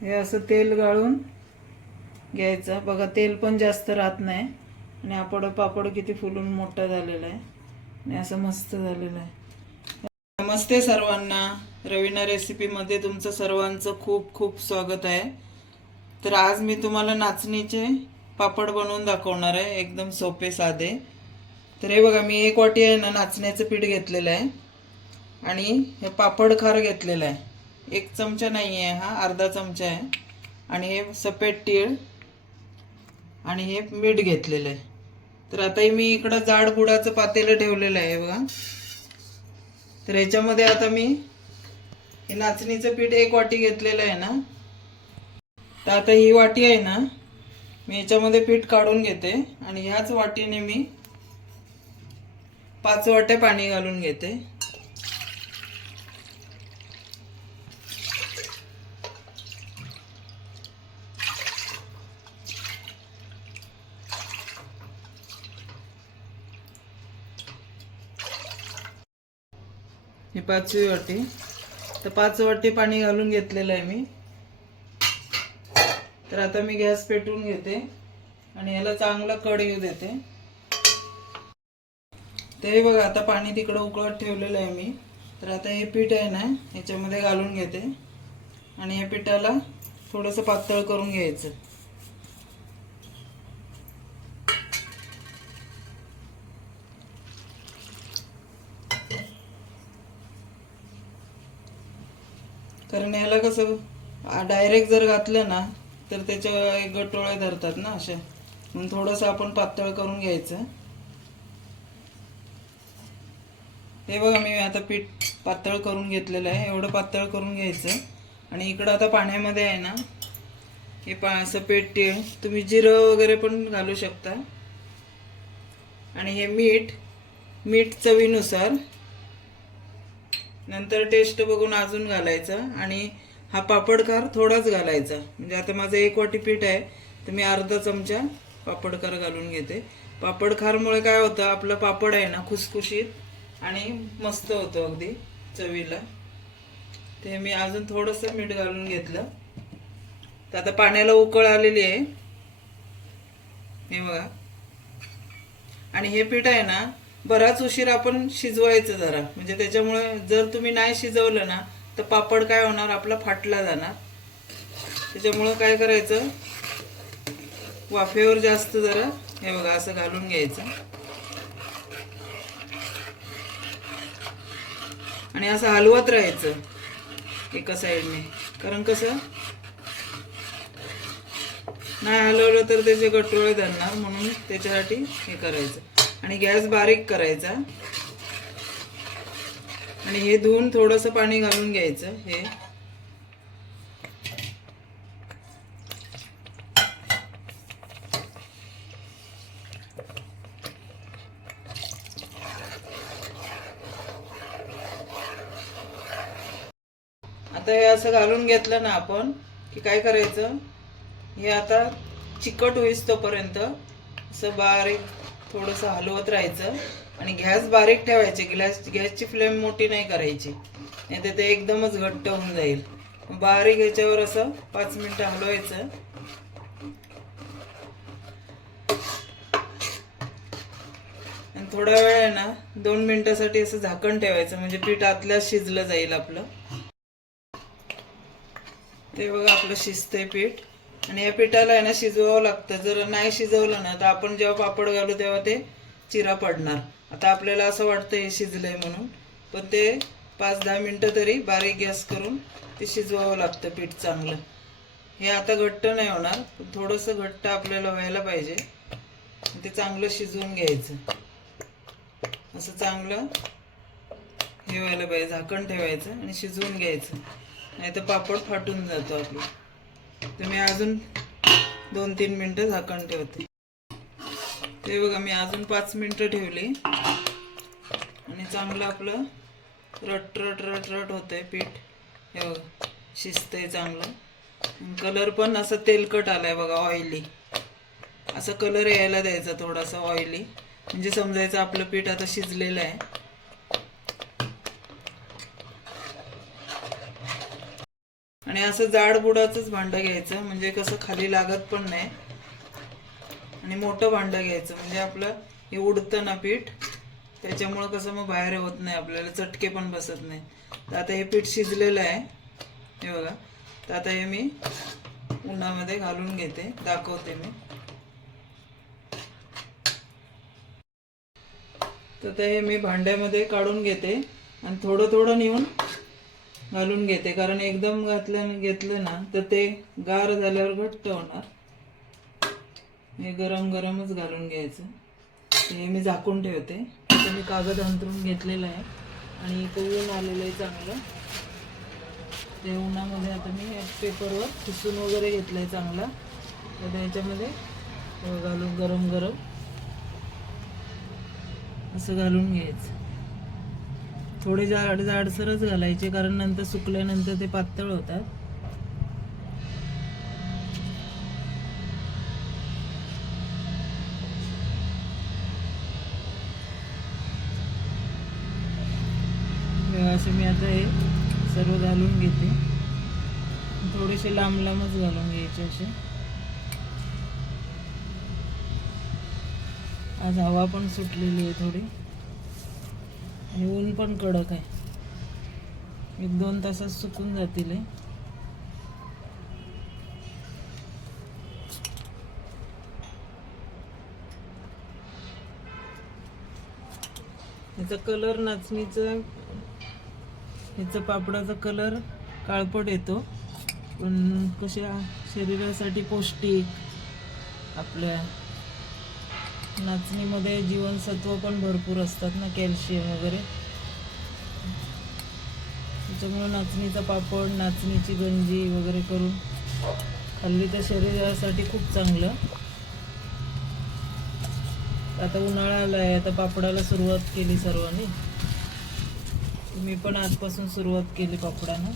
हे असं तेल गाळून घ्यायचं. बघा तेल पण जास्त राहत नाही. आणि आपण पापड किती फुलून मोठा झालेला आहे. आणि असं मस्त झालेलं आहे. नमस्ते सर्वांना. रवीना रेसिपीमध्ये तुमचं सर्वांचं खूप खूप स्वागत आहे. तर आज मी तुम्हाला नाचणीचे पापड बनवून दाखवणार आहे. एकदम सोपे साधे. तर हे बघा मी एक वाटी आहे ना नाचण्याचं पीठ घेतलेलं आहे. आणि हे पापड खार घेतलेलं आहे. एक चमचा नाही आहे हा अर्धा चमचा आहे. आणि हे सफेद तीळ आणि हे मीठ घेतलेलं आहे. तर आता मी इकडं जाड गुडाचं पातेलं ठेवलेलं आहे बघा. तर ह्याच्यामध्ये आता मी हे नाचणीचं पीठ एक वाटी घेतलेलं आहे ना. तर आता ही वाटी आहे ना मी याच्यामध्ये पीठ काढून घेते आणि ह्याच वाटीने मी पाच वाटे पाणी घालून घेते. ही पाचवी वाटी. तर पाच वाटी पाणी घालून घेतलेलं आहे मी. तर आता मी गॅस पेटवून घेते आणि याला चांगला कड येऊ देते. ते बघा आता पाणी तिकडं उकळत ठेवलेलं आहे मी. तर आता हे पीठ आहे ना याच्यामध्ये घालून घेते. आणि या पिठाला थोडंसं पातळ करून घ्यायचं. कारण याला कसं डायरेक्ट जर घातलं ना तर त्याच्या एक गटोळे धरतात ना अशा. म्हणून थोडंसं आपण पातळ करून घ्यायचं. हे बघा मी आता पीठ पातळ करून घेतलेलं आहे. एवढं पातळ करून घ्यायचं. आणि इकडं आता पाण्यामध्ये आहे ना हे पा सफेद तीळ तुम्ही जिरं वगैरे पण घालू शकता. आणि हे मीठ मीठ चवीनुसार नंतर टेस्ट बघून अजून घालायचं आणि हा पापडकार थोडाच घालायचा. म्हणजे आता माझं एक वाटी पीठ आहे तर मी अर्धा चमचा पापडकार घालून घेते. पापडखारमुळे काय होतं आपलं पापड आहे ना खुसखुशीत आणि मस्त होतं अगदी चवीला. ते मी अजून थोडंसं मीठ घालून घेतलं. तर आता पाण्याला उकळ आलेली आहे. हे बघा. आणि हे पीठ आहे ना बराच उशीर आपण शिजवायचं जरा. म्हणजे त्याच्यामुळे जर तुम्ही नाही शिजवलं ना तर पापड काय होणार? आपला फाटला जाणार. त्याच्यामुळं काय करायचं? वाफेवर जास्त जरा हे बघा असं घालून घ्यायचं. आणि असं हलवत राहायचं एका साईडने. कारण कसं? नाही हलवलं तर त्याचे गटोळे धरणार म्हणून त्याच्यासाठी हे करायचं. आणि गॅस बारीक करायचा. आणि हे धुवून थोडंसं पाणी घालून घ्यायचं हे. आता हे असं घालून घेतलं ना आपण की काय करायचं? हे आता चिकट होईस तोपर्यंत असं बारीक थोडंसं हलवत राहायचं आणि गॅस बारीक ठेवायचे गॅस गॅसची फ्लेम मोठी नाही करायची. नाही तर ते एकदमच घट्ट होऊन जाईल. बारीक ह्याच्यावर असं पाच मिनटं हलवायचं. आणि थोडा वेळ आहे ना दोन मिनिटासाठी असं झाकण ठेवायचं म्हणजे पीठ आतल्या शिजलं जाईल आपलं. ते बघा आपलं शिजतंय पीठ. आणि या पिठाला आहे ना शिजवावं लागतं. जर नाही शिजवलं ना तर आपण जेव्हा पापड घालू तेव्हा ते चिरा पडणार. आता आपल्याला असं वाटतं हे शिजलंय म्हणून पण ते पाच दहा मिनटं तरी बारीक गॅस करून ते शिजवावं लागतं पीठ चांगलं. हे आता घट्ट नाही होणार पण थोडंसं घट्ट आपल्याला व्हायला पाहिजे. ते चांगलं शिजवून घ्यायचं. असं चांगलं हे व्हायला पाहिजे झाकण ठेवायचं आणि शिजवून घ्यायचं. नाही तर पापड फाटून जातो आपलं. तर मी अजून दोन तीन मिनटं झाकण ठेवते. ते बघा मी अजून पाच मिनटं ठेवली. आणि चांगलं आपलं रट रट रट रट होतंय पीठ. हे बघा शिजतंय चांगलं. कलर पण असं तेलकट आलाय बघा ऑइली असं कलर यायला द्यायचा थोडासा ऑइली म्हणजे समजायचं आपलं पीठ आता शिजलेलं आहे. आणि असं जाड बुडाचंच भांडं घ्यायचं म्हणजे कसं खाली लागत पण नाही. आणि मोठं भांडं घ्यायचं म्हणजे आपलं हे उडतं ना पीठ त्याच्यामुळं कसं मग बाहेर होत नाही आपल्याला चटके पण बसत नाही. तर आता हे पीठ शिजलेलं आहे हे बघा. तर आता हे मी उन्हामध्ये घालून घेते दाखवते मी. तर ते हे मी भांड्यामध्ये काढून घेते आणि थोडं थोडं नेऊन घालून घेते. कारण एकदम घातलं घेतलं ना तर ते गार झाल्यावर घट्ट होणार. हे गरम गरमच घालून घ्यायचं. हे मी झाकून ठेवते. आता मी कागद अंतरून घेतलेलं आहे. आणि इथं ऊन आलेलं आहे चांगलं. ते उन्हामध्ये आता मी पेपरवर पुसून वगैरे घेतलं आहे चांगला. तर त्याच्यामध्ये घालून गरम गरम असं घालून घ्यायचं. थोडे जाड जाडसरच घालायचे कारण नंतर सुकल्यानंतर ते पातळ होतात. असे मी आता हे सर्व घालून घेते. थोडेसे लांब लांबच घालून घ्यायचे असे. आज हवा पण सुटलेली आहे थोडी. आणि ऊन पण कडक आहे. एक दोन तासात सुकून जातील ह्याचा कलर नाचणीचं ह्याचं पापडाचा कलर काळपट येतो. पण कशा शरीरासाठी पौष्टिक आपल्या नाचणीमध्ये जीवनसत्व पण भरपूर असतात ना कॅल्शियम वगैरे. त्याच्यामुळे नाचणीचा पापड नाचणीची गंजी वगैरे करून खाल्ली तर शरीरासाठी खूप चांगलं. आता उन्हाळा आला आहे आता पापडाला सुरुवात केली सर्वांनी. मी पण आजपासून सुरुवात केली पापडानं.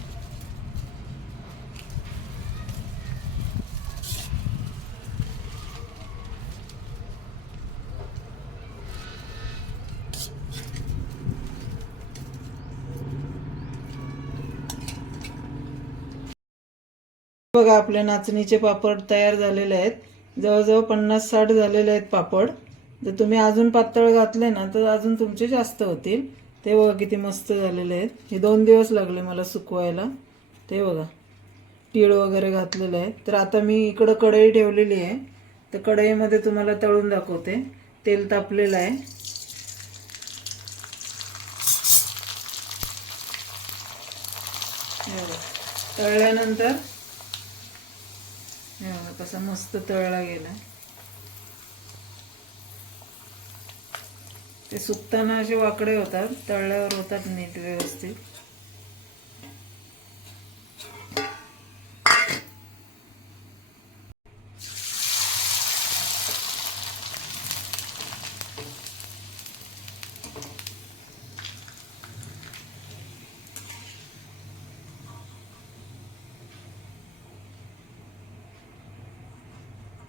बघा आपले नाचणीचे पापड तयार झालेले आहेत. जवळजवळ पन्नास साठ झालेले आहेत पापड. जर तुम्ही अजून पातळ घातले ना तर अजून तुमचे जास्त होतील. ते बघा किती मस्त झालेले आहेत. हे दोन दिवस लागले मला सुकवायला. ते बघा तीळ वगैरे घातलेलं आहे. तर आता मी इकडं कढई ठेवलेली आहे. तर कढईमध्ये तुम्हाला तळून दाखवते. तेल तापलेलं आहे. तळल्यानंतर कसा मस्त तळला गेला. ते सुकताना असे वाकडे होतात तळल्यावर होतात नीट व्यवस्थित.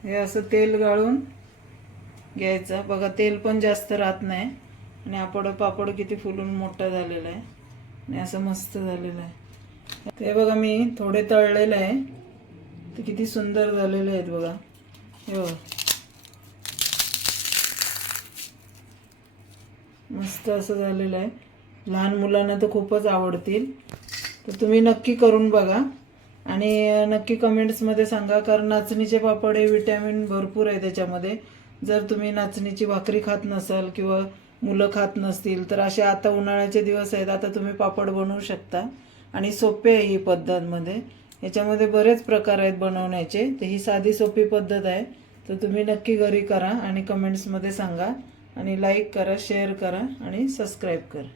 हे असं तेल गाळून घ्यायचं. बघा तेल पण जास्त राहत नाही. आणि आपण पापड किती फुलून मोठा झालेला आहे. आणि असं मस्त झालेलं आहे. ते बघा मी थोडे तळलेलं आहे. ते किती सुंदर झालेले आहेत बघा. हे बघा. मस्त असं झालेलं आहे. लहान मुलांना तर खूपच आवडतील. तर तुम्ही नक्की करून बघा. आणि नक्की कमेंट्समध्ये सांगा कारण नाचणीचे पापड हे विटॅमिन भरपूर आहे त्याच्यामध्ये. जर तुम्ही नाचणीची भाकरी खात नसाल किंवा मुलं खात नसतील तर असे आता उन्हाळ्याचे दिवस आहेत आता तुम्ही पापड बनवू शकता. आणि सोपे आहे ही पद्धतमध्ये. याच्यामध्ये बरेच प्रकार आहेत बनवण्याचे. तर ही साधी सोपी पद्धत आहे. तर तुम्ही नक्की घरी करा आणि कमेंट्समध्ये सांगा. आणि लाईक करा शेअर करा आणि सबस्क्राईब करा.